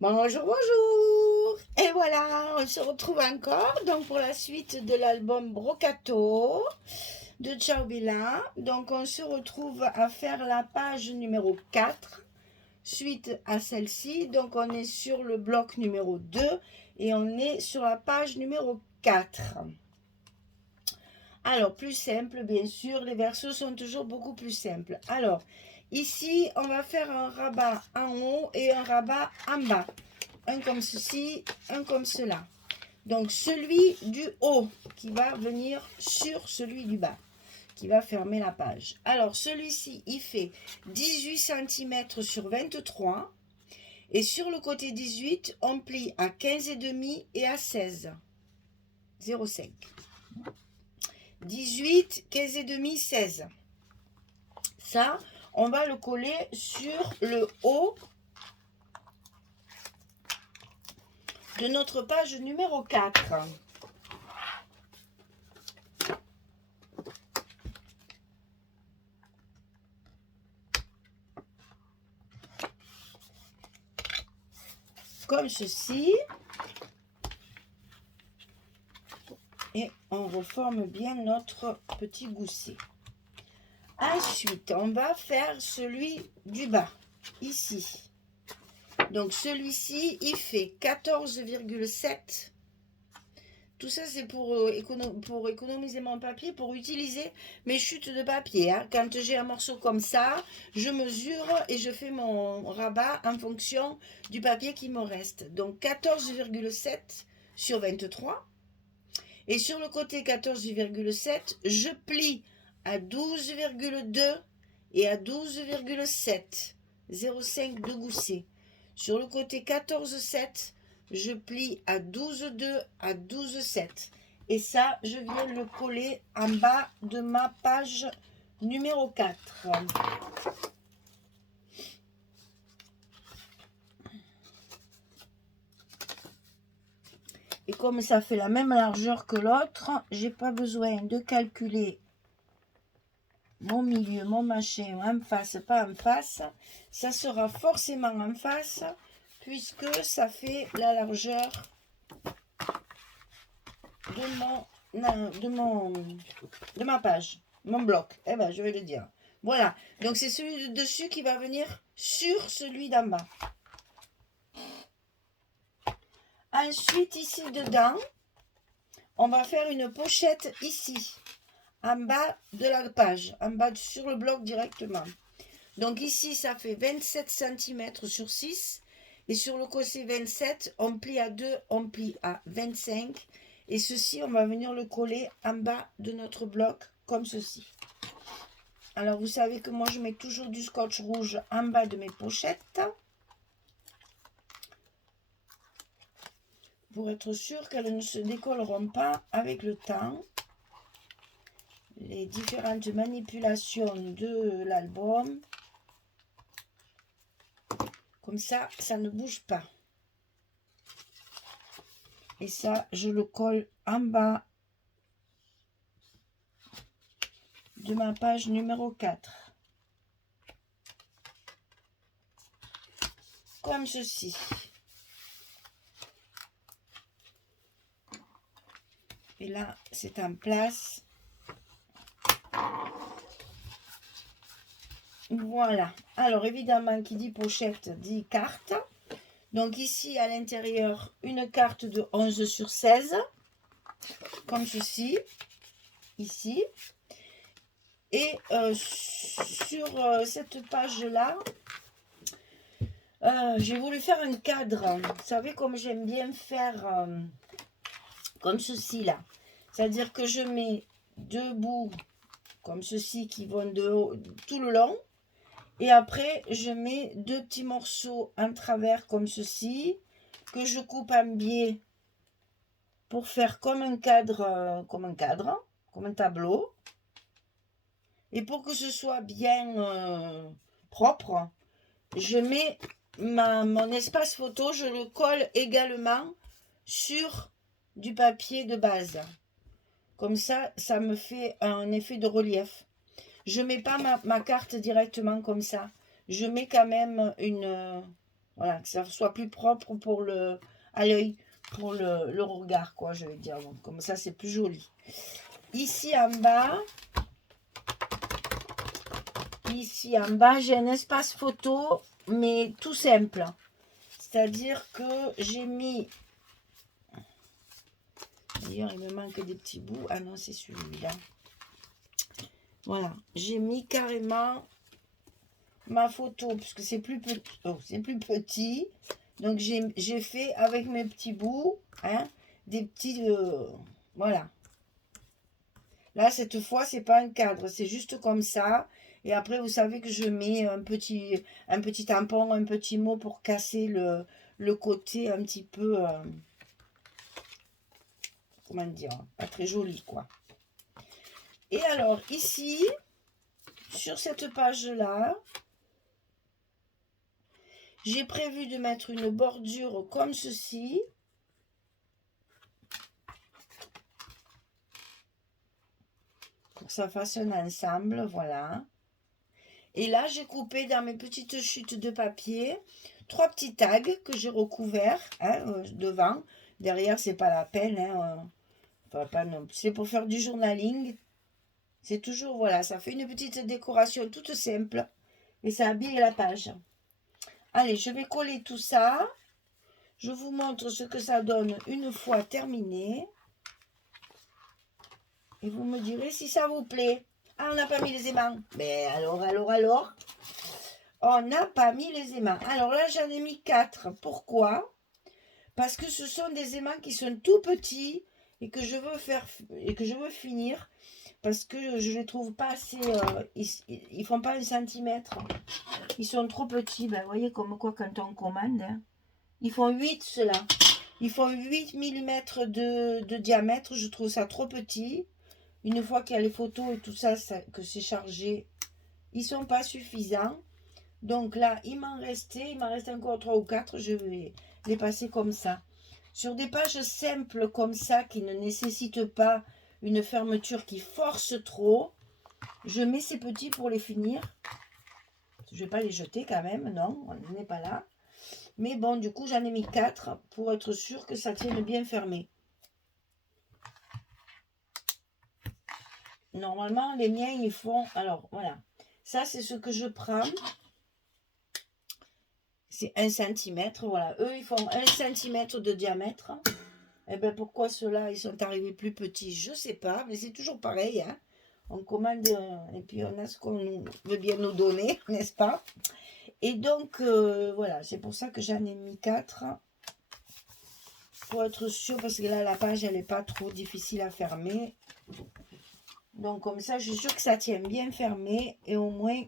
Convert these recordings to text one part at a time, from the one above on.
Bonjour, bonjour. Et voilà, on se retrouve encore donc pour la suite de l'album Brocato de Ciao Bella. Donc on se retrouve à faire la page numéro 4 suite à celle-ci. Donc on est sur le bloc numéro 2 et on est sur la page numéro 4. Alors, plus simple, bien sûr, les versos sont toujours beaucoup plus simples. Alors, ici, on va faire un rabat en haut et un rabat en bas. Un comme ceci, un comme cela. Donc, celui du haut qui va venir sur celui du bas, qui va fermer la page. Alors, celui-ci, il fait 18 cm sur 23. Et sur le côté 18, on plie à 15,5 et à 16. 0,5. 18, 15,5, 16. Ça, on va le coller sur le haut de notre page numéro 4. Comme ceci. Et on reforme bien notre petit gousset. Ensuite, on va faire celui du bas, ici. Donc, celui-ci, il fait 14,7. Tout ça, c'est pour économiser mon papier, pour utiliser mes chutes de papier. Hein. Quand j'ai un morceau comme ça, je mesure et je fais mon rabat en fonction du papier qui me reste. Donc, 14,7 sur 23. Et sur le côté 14,7, je plie à 12,2 et à 12,7. 0,5 de gousset. Sur le côté 14,7, je plie à 12,2 à 12,7. Et ça, je viens le coller en bas de ma page numéro 4. Et comme ça fait la même largeur que l'autre, j'ai pas besoin de calculer mon milieu, mon machin, en face, pas en face. Ça sera forcément en face, puisque ça fait la largeur de ma page, mon bloc. Eh ben, je vais le dire. Voilà. Donc, c'est celui de dessus qui va venir sur celui d'en bas. Ensuite, ici dedans, on va faire une pochette ici, en bas de la page, en bas sur le bloc directement. Donc ici, ça fait 27 cm sur 6. Et sur le côté 27, on plie à 2, on plie à 25. Et ceci, on va venir le coller en bas de notre bloc, comme ceci. Alors, vous savez que moi, je mets toujours du scotch rouge en bas de mes pochettes. Pour être sûr qu'elles ne se décolleront pas avec le temps. Les différentes manipulations de l'album. Comme ça, ça ne bouge pas. Et ça, je le colle en bas de ma page numéro 4. Comme ceci. Et là, c'est en place. Voilà. Alors, évidemment, qui dit pochette dit carte. Donc, ici, à l'intérieur, une carte de 11 sur 16. Comme ceci. Ici. Et sur cette page-là, j'ai voulu faire un cadre. Vous savez, comme j'aime bien faire comme ceci, là. C'est-à-dire que je mets deux bouts comme ceci qui vont tout le long. Et après, je mets deux petits morceaux en travers comme ceci, que je coupe en biais pour faire comme un cadre, comme un tableau. Et pour que ce soit bien propre, je mets mon espace photo, je le colle également sur du papier de base. Comme ça, ça me fait un effet de relief. Je ne mets pas ma carte directement comme ça. Je mets quand même Voilà, que ça soit plus propre pour à l'œil, pour le regard, quoi, je vais dire. Donc, comme ça, c'est plus joli. Ici en bas, j'ai un espace photo, mais tout simple. C'est-à-dire que j'ai mis... D'ailleurs, il me manque des petits bouts. Ah non, c'est celui-là. Voilà, j'ai mis carrément ma photo, puisque c'est plus petit. Oh, c'est plus petit. Donc, j'ai fait avec mes petits bouts, hein, des petits... voilà. Là, cette fois, c'est pas un cadre, c'est juste comme ça. Et après, vous savez que je mets un petit tampon, un petit mot pour casser le côté un petit peu... comment dire, pas très joli, quoi. Et alors, ici, sur cette page-là, j'ai prévu de mettre une bordure comme ceci. Pour que ça fasse un ensemble, voilà. Et là, j'ai coupé dans mes petites chutes de papier 3 petits tags que j'ai recouverts, hein, devant. Derrière, c'est pas la peine, hein, enfin, pas non. C'est pour faire du journaling. C'est toujours, voilà, ça fait une petite décoration toute simple. Et ça habille la page. Allez, je vais coller tout ça. Je vous montre ce que ça donne une fois terminé. Et vous me direz si ça vous plaît. Ah, on n'a pas mis les aimants. Mais alors. On n'a pas mis les aimants. Alors là, j'en ai mis 4. Pourquoi? Parce que ce sont des aimants qui sont tout petits et que je veux finir. Parce que je les trouve pas assez... ils font pas 1 centimètre. Ils sont trop petits. Ben, vous voyez comme quoi quand on commande. Hein. Ils font 8 ceux-là. Ils font 8 mm de diamètre. Je trouve ça trop petit. Une fois qu'il y a les photos et tout ça, que c'est chargé, ils sont pas suffisants. Donc là, il m'en reste encore 3 ou 4. Je vais les passer comme ça. Sur des pages simples comme ça, qui ne nécessitent pas une fermeture qui force trop, je mets ces petits pour les finir. Je ne vais pas les jeter quand même, non, on n'est pas là. Mais bon, du coup, j'en ai mis 4 pour être sûr que ça tienne bien fermé. Normalement, les miens, ils font... Alors, voilà. Ça, c'est ce que je prends. C'est 1 centimètre, voilà. Eux, ils font 1 centimètre de diamètre. Et bien, pourquoi ceux-là, ils sont arrivés plus petits? Je ne sais pas, mais c'est toujours pareil. Hein. On commande et puis on a ce qu'on veut bien nous donner, n'est-ce pas? Et donc, voilà, c'est pour ça que j'en ai mis 4. Pour être sûr, parce que là, la page, elle n'est pas trop difficile à fermer. Donc, comme ça, je suis sûre que ça tient bien fermé. Et au moins,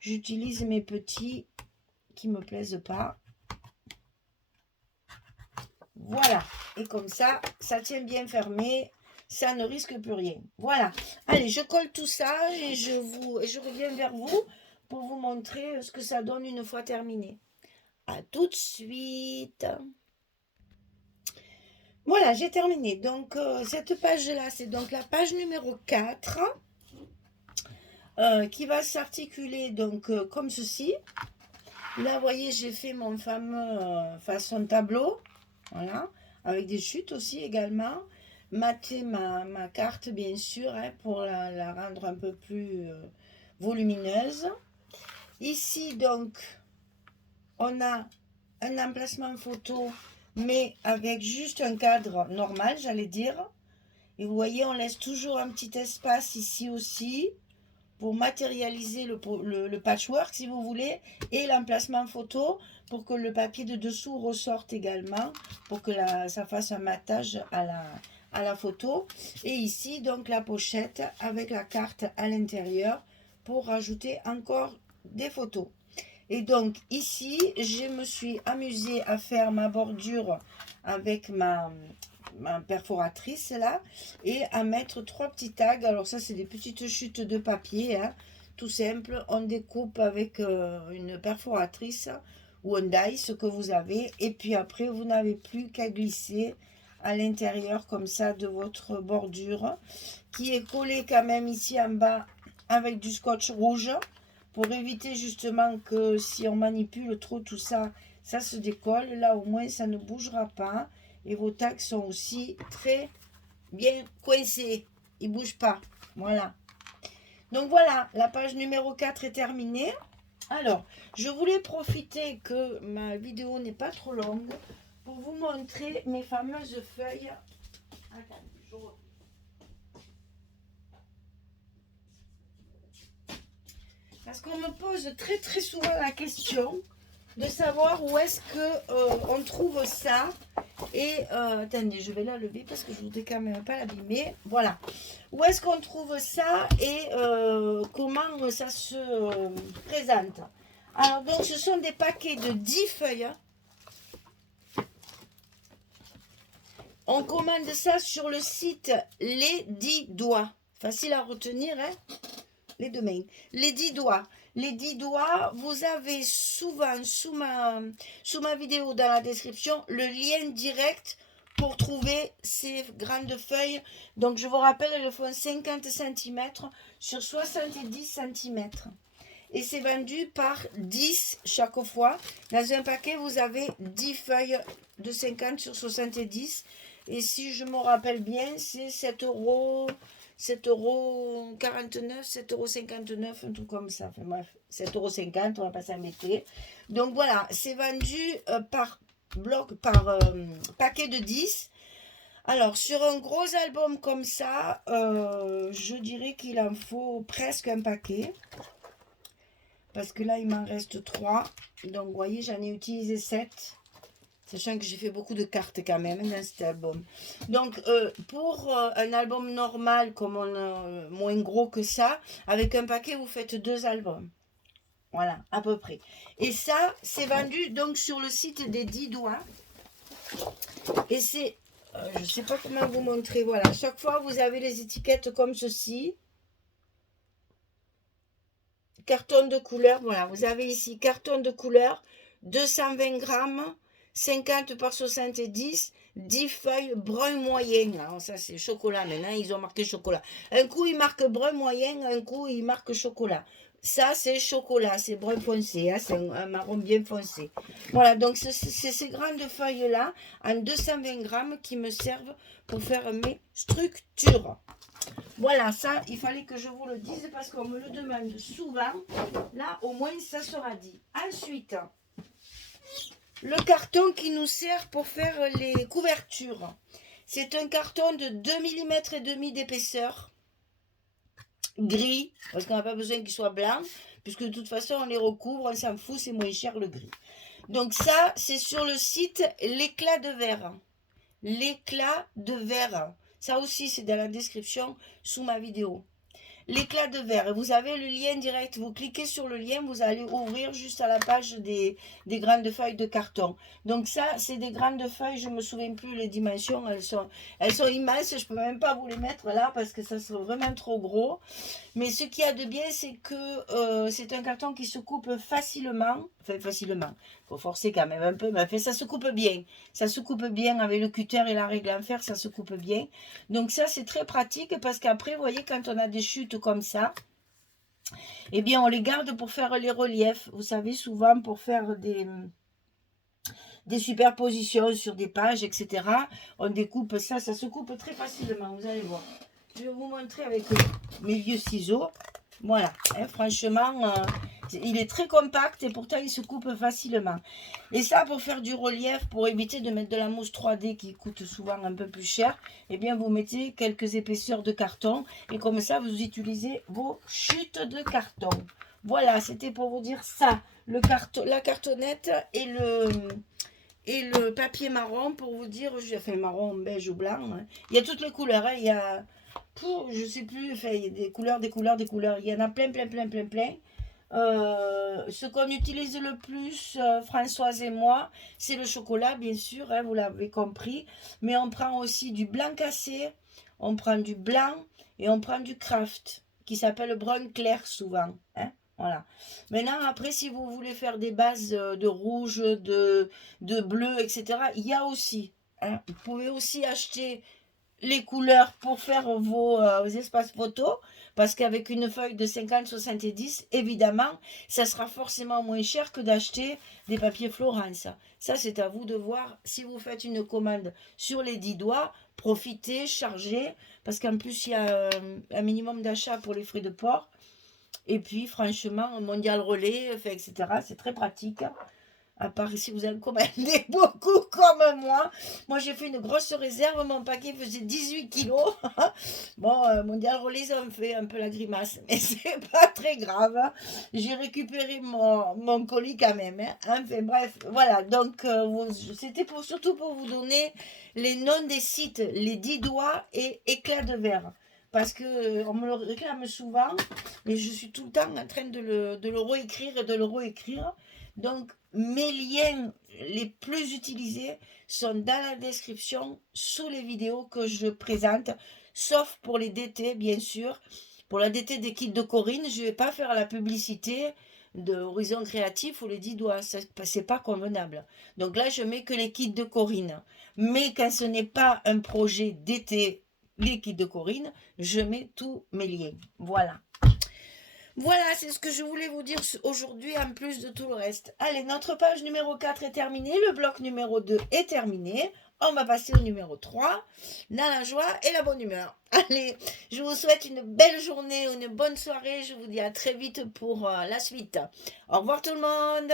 j'utilise mes petits qui me plaisent pas. Voilà. Et comme ça, ça tient bien fermé. Ça ne risque plus rien. Voilà. Allez, je colle tout ça et je reviens vers vous pour vous montrer ce que ça donne une fois terminé. À tout de suite. Voilà, j'ai terminé. Donc, cette page-là, c'est donc la page numéro 4 qui va s'articuler donc comme ceci. Là, vous voyez, j'ai fait mon fameux façon tableau. Voilà. Avec des chutes aussi également. Mater ma carte, bien sûr, hein, pour la rendre un peu plus volumineuse. Ici, donc, on a un emplacement photo, mais avec juste un cadre normal, j'allais dire. Et vous voyez, on laisse toujours un petit espace ici aussi pour matérialiser le patchwork, si vous voulez, et l'emplacement photo pour que le papier de dessous ressorte également, pour que ça fasse un matage à la photo. Et ici, donc, la pochette avec la carte à l'intérieur pour rajouter encore des photos. Et donc, ici, je me suis amusée à faire ma bordure avec ma perforatrice là et à mettre 3 petits tags. Alors ça, c'est des petites chutes de papier, hein, tout simple. On découpe avec une perforatrice ou un die, ce que vous avez. Et puis après, vous n'avez plus qu'à glisser à l'intérieur comme ça de votre bordure qui est collée quand même ici en bas avec du scotch rouge pour éviter justement que si on manipule trop tout ça, ça se décolle. Là, au moins, ça ne bougera pas. Et vos tacs sont aussi très bien coincés. Ils ne bougent pas. Voilà. Donc voilà, la page numéro 4 est terminée. Alors, je voulais profiter que ma vidéo n'est pas trop longue pour vous montrer mes fameuses feuilles. Attendez, je reprends. Parce qu'on me pose très très souvent la question de savoir où est-ce que on trouve ça. Et attendez, je vais la lever parce que je voudrais quand même pas l'abîmer. Voilà. Où est-ce qu'on trouve ça et comment ça se présente. Alors donc ce sont des paquets de 10 feuilles. On commande ça sur le site Les 10 doigts. Facile à retenir, hein? Les deux mains. Les 10 doigts. Les 10 doigts, vous avez souvent sous ma vidéo dans la description le lien direct pour trouver ces grandes feuilles. Donc je vous rappelle, elles font 50 cm sur 70 cm. Et c'est vendu par 10 chaque fois. Dans un paquet, vous avez 10 feuilles de 50 sur 70. Et si je me rappelle bien, c'est 7,49 €, 7,59 €, un truc comme ça. Enfin bref, 7,50 €, on va pas s'embêter. Donc voilà, c'est vendu par bloc, par paquet de 10. Alors, sur un gros album comme ça, je dirais qu'il en faut presque un paquet. Parce que là, il m'en reste 3. Donc, vous voyez, j'en ai utilisé 7. Sachant que j'ai fait beaucoup de cartes quand même dans cet album. Donc, pour un album normal, comme on moins gros que ça, avec un paquet, vous faites 2 albums. Voilà, à peu près. Et ça, c'est vendu donc sur le site des 10 doigts. Et c'est, je ne sais pas comment vous montrer. Voilà, chaque fois, vous avez les étiquettes comme ceci. Carton de couleur, voilà, vous avez ici carton de couleur, 220 grammes, 50 par 70, 10 feuilles brun moyen. Alors ça c'est chocolat maintenant, ils ont marqué chocolat. Un coup ils marquent brun moyen, un coup ils marquent chocolat. Ça c'est chocolat, c'est brun foncé, hein, c'est un marron bien foncé. Voilà, donc c'est ces grandes feuilles là, en 220 grammes qui me servent pour faire mes structures. Voilà, ça, il fallait que je vous le dise parce qu'on me le demande souvent. Là, au moins, ça sera dit. Ensuite, le carton qui nous sert pour faire les couvertures. C'est un carton de 2 mm et demi d'épaisseur. Gris, parce qu'on n'a pas besoin qu'il soit blanc, puisque de toute façon, on les recouvre, on s'en fout, c'est moins cher le gris. Donc ça, c'est sur le site L'éclat de verre. L'éclat de verre. Ça aussi, c'est dans la description sous ma vidéo. L'éclat de verre. Vous avez le lien direct. Vous cliquez sur le lien, vous allez ouvrir juste à la page des grandes feuilles de carton. Donc ça, c'est des grandes feuilles. Je ne me souviens plus les dimensions. Elles sont immenses. Je ne peux même pas vous les mettre là parce que ça serait vraiment trop gros. Mais ce qu'il y a de bien, c'est que c'est un carton qui se coupe facilement. Enfin, facilement. Il faut forcer quand même un peu. Mais enfin, ça se coupe bien. Ça se coupe bien avec le cutter et la règle en fer. Ça se coupe bien. Donc ça, c'est très pratique parce qu'après, vous voyez, quand on a des chutes comme ça, eh bien, on les garde pour faire les reliefs. Vous savez, souvent, pour faire des superpositions sur des pages, etc. On découpe ça. Ça se coupe très facilement. Vous allez voir. Je vais vous montrer avec mes vieux ciseaux. Voilà, hein, franchement, il est très compact et pourtant il se coupe facilement. Et ça, pour faire du relief, pour éviter de mettre de la mousse 3D qui coûte souvent un peu plus cher, eh bien vous mettez quelques épaisseurs de carton et comme ça vous utilisez vos chutes de carton. Voilà, c'était pour vous dire ça, la cartonnette et le papier marron pour vous dire, enfin marron, beige ou blanc, hein. Il y a toutes les couleurs, hein. Il y a... je sais plus, enfin, il y a des couleurs. Il y en a plein. Ce qu'on utilise le plus, Françoise et moi, c'est le chocolat, bien sûr, hein, vous l'avez compris. Mais on prend aussi du blanc cassé, on prend du blanc et on prend du craft, qui s'appelle brun clair souvent. Hein, voilà. Maintenant, après, si vous voulez faire des bases de rouge, de bleu, etc., il y a aussi. Hein, vous pouvez aussi acheter les couleurs pour faire vos espaces photos, parce qu'avec une feuille de 50-70, évidemment, ça sera forcément moins cher que d'acheter des papiers Florence. Ça, c'est à vous de voir. Si vous faites une commande sur les 10 doigts, profitez, chargez, parce qu'en plus, il y a un minimum d'achat pour les frais de port. Et puis, franchement, Mondial Relais, enfin, etc., c'est très pratique. À part si vous en commandez beaucoup comme moi. Moi, j'ai fait une grosse réserve. Mon paquet faisait 18 kilos. Bon, Mondial Relais, ça me fait un peu la grimace. Mais c'est pas très grave. J'ai récupéré mon colis quand même. Hein. Enfin, bref, voilà. Donc, c'était surtout pour vous donner les noms des sites. Les 10 doigts et éclat de verre. Parce que on me le réclame souvent. Et je suis tout le temps en train de le réécrire et de le réécrire. Donc, mes liens les plus utilisés sont dans la description sous les vidéos que je présente, sauf pour les DT, bien sûr. Pour la DT des kits de Corinne, je ne vais pas faire la publicité de Horizon Créatif ou les 10 doigts, c'est pas convenable. Donc là, je mets que les kits de Corinne. Mais quand ce n'est pas un projet DT, les kits de Corinne, je mets tous mes liens. Voilà. Voilà, c'est ce que je voulais vous dire aujourd'hui en plus de tout le reste. Allez, notre page numéro 4 est terminée, le bloc numéro 2 est terminé. On va passer au numéro 3, dans la joie et la bonne humeur. Allez, je vous souhaite une belle journée, une bonne soirée. Je vous dis à très vite pour la suite. Au revoir tout le monde.